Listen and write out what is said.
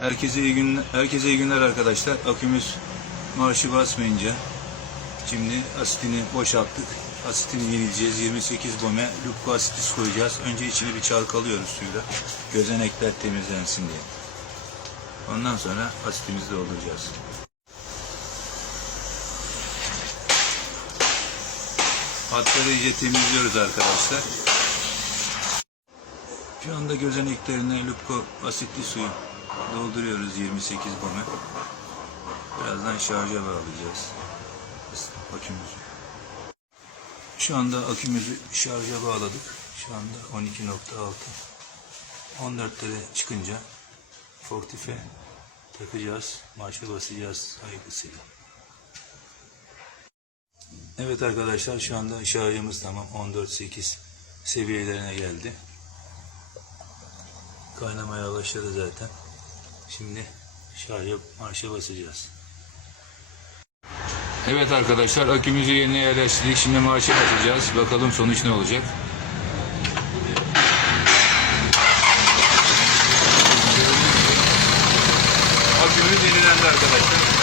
Herkese iyi günler, herkese iyi günler arkadaşlar. Akümüz marşı basmayınca şimdi asitini boşalttık. Asitini yenileceğiz. 28 bome lupko asitis koyacağız. Önce içini bir çalkalıyoruz suyla. Gözenekler temizlensin diye. Ondan sonra asitimizi dolduracağız. Hatları iyice temizliyoruz arkadaşlar. Şu anda gözeneklerine lupko asitli suyu dolduruyoruz 28 bome. Birazdan şarja bağlayacağız. Akümüzü. Şu anda akümüzü şarja bağladık. Şu anda 12.6. 14'lere çıkınca Fortife takacağız. Marşa basacağız saygısıyla. Evet arkadaşlar şu anda şarjımız tamam. 14.8 seviyelerine geldi. Kaynamaya başladı zaten. Şimdi şarja marşa basacağız. Evet arkadaşlar akümüzü yerine yerleştirdik. Şimdi marşa basacağız. Bakalım sonuç ne olacak. Akümüz yenilendi arkadaşlar.